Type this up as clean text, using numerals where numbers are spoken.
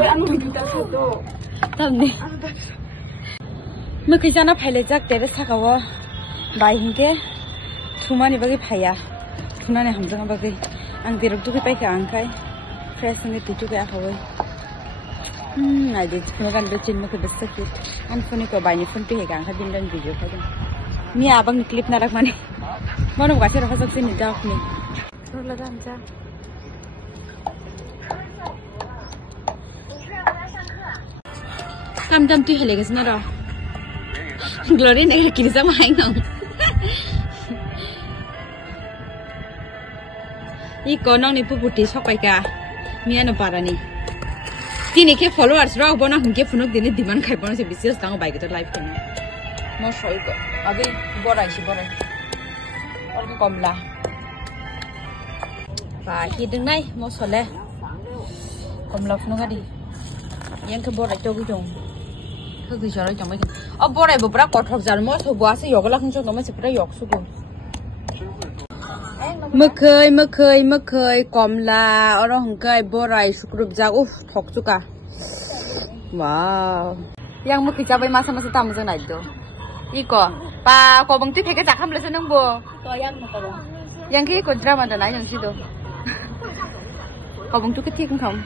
왜 안 먹는다 해도 답네 뭐 그잖아 팔레작 때를 사가워 마인게 수만이 버기 파야 그나네 함정 버기 안 비럭도 그 빠이게 안 가이 프레스는 뒤쪽에 하고 알지 그간 베친 뭐 그랬어 안 폰이 거 많이 폰 때가 안 가진 건 비디오 거든 니 아방 클립 나락 마네 뭐는 같이 하서 쓰는 자스니 놀라자 앉아 깜깜 뛰 해내겠어 너라 글로리 내가 길에서 많이 나오 이거 너네 부부티 속바이까 미안해 바라니 Tini ke followers raw bona hunke phunok dine demand khai bona se business tang bai ke live thing mo shoi ko age borai shi borai or komla ba hi ding nai mo sole komla phunok adi yang ke borai to gu jong gu shara jong mai a borai bo bra kothok jar mo so bua se yogla khung jong no ma se pura yok su go Mekhoi komla orang hengkai borai sukrup jak thok chuka wow yang mekhi jabai masa masa tamu jang nai do iko pa ko bang ti theke jak ham le se nang bo to yang ma ta yang ki ko drama da nai yang si do ko bang tu ke thi khong